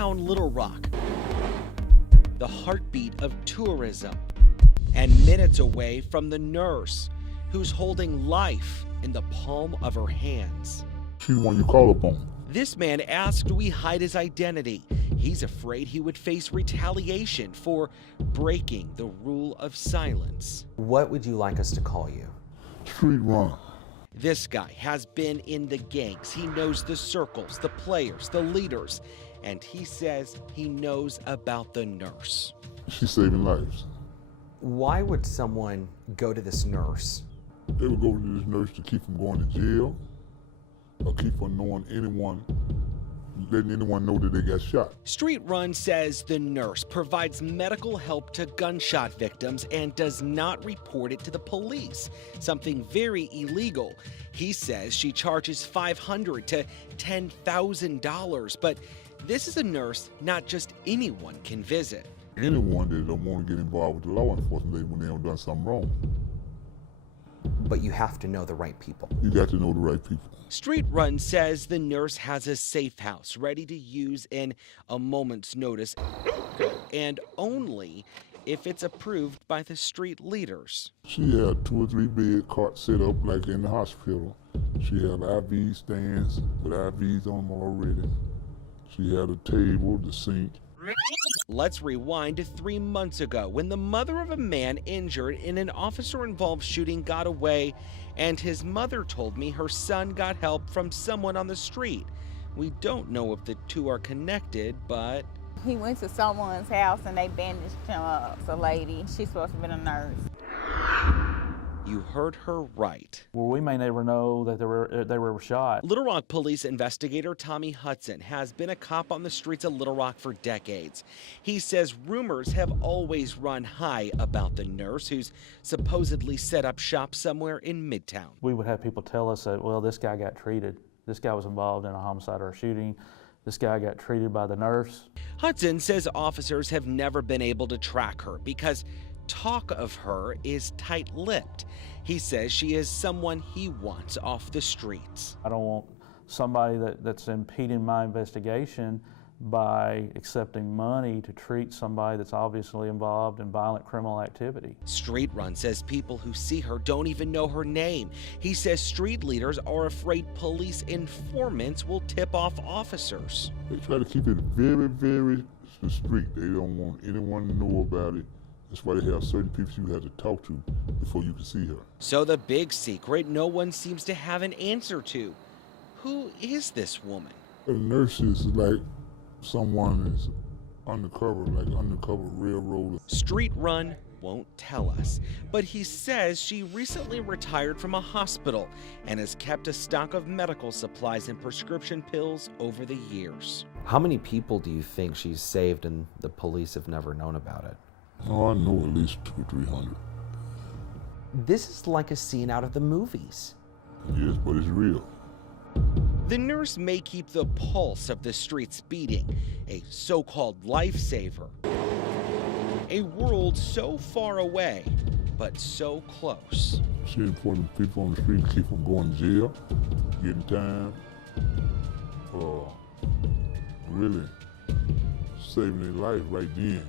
downtown Little Rock, the heartbeat of tourism, and minutes away from the nurse who's holding life in the palm of her hands. She's the one you call upon. This man asked we hide his identity. He's afraid he would face retaliation for breaking the rule of silence. What would you like us to call you? Street Run. This guy has been in the gangs. He knows the circles, the players, the leaders, and he says he knows about the nurse. She's saving lives. Why would someone go to this nurse? They would go to this nurse to keep from going to jail or keep from letting anyone know that they got shot. Street Run says the nurse provides medical help to gunshot victims and does not report it to the police, something very illegal. He says she charges $500 to $10,000, but this is a nurse not just anyone can visit. Anyone that don't want to get involved with the law enforcement when they have done something wrong. But you have to know the right people. You got to know the right people. Street Run says the nurse has a safe house ready to use in a moment's notice, and only if it's approved by the street leaders. She had 2 or 3 bed cots set up like in the hospital. She had IV stands with IVs on them already. She had a table, the sink. Let's rewind to 3 months ago when the mother of a man injured in an officer-involved shooting got away, and his mother told me her son got help from someone on the street. We don't know if the two are connected, but He went to someone's house and they bandaged him up. It's a lady. She's supposed to be a nurse. you heard her right. Well, we may never know that they were shot. Little Rock police investigator Tommy Hudson has been a cop on the streets of Little Rock for decades. He says rumors have always run high about the nurse who's supposedly set up shop somewhere in Midtown. We would have people tell us that, well, this guy got treated. This guy was involved in a homicide or a shooting. This guy got treated by the nurse. Hudson says officers have never been able to track her because talk of her is tight-lipped. He says she is someone he wants off the streets. I don't want somebody that's impeding my investigation by accepting money to treat somebody that's obviously involved in violent criminal activity. Street Run says people who see her don't even know her name. He says street leaders are afraid police informants will tip off officers. They try to keep it very, very discreet. They don't want anyone to know about it. That's why they have certain people you have to talk to before you can see her. So the big secret no one seems to have an answer to. Who is this woman? The nurse is like someone is undercover, like undercover railroad. Street Run won't tell us, but he says she recently retired from a hospital and has kept a stock of medical supplies and prescription pills over the years. How many people do you think she's saved and the police have never known about it? Oh, I know at least 200 or 300. This is like a scene out of the movies. Yes, but it's real. The nurse may keep the pulse of the streets beating, a so-called lifesaver. A world so far away, but so close. She's important people on the street keep from going to jail, getting time, really saving their life right then.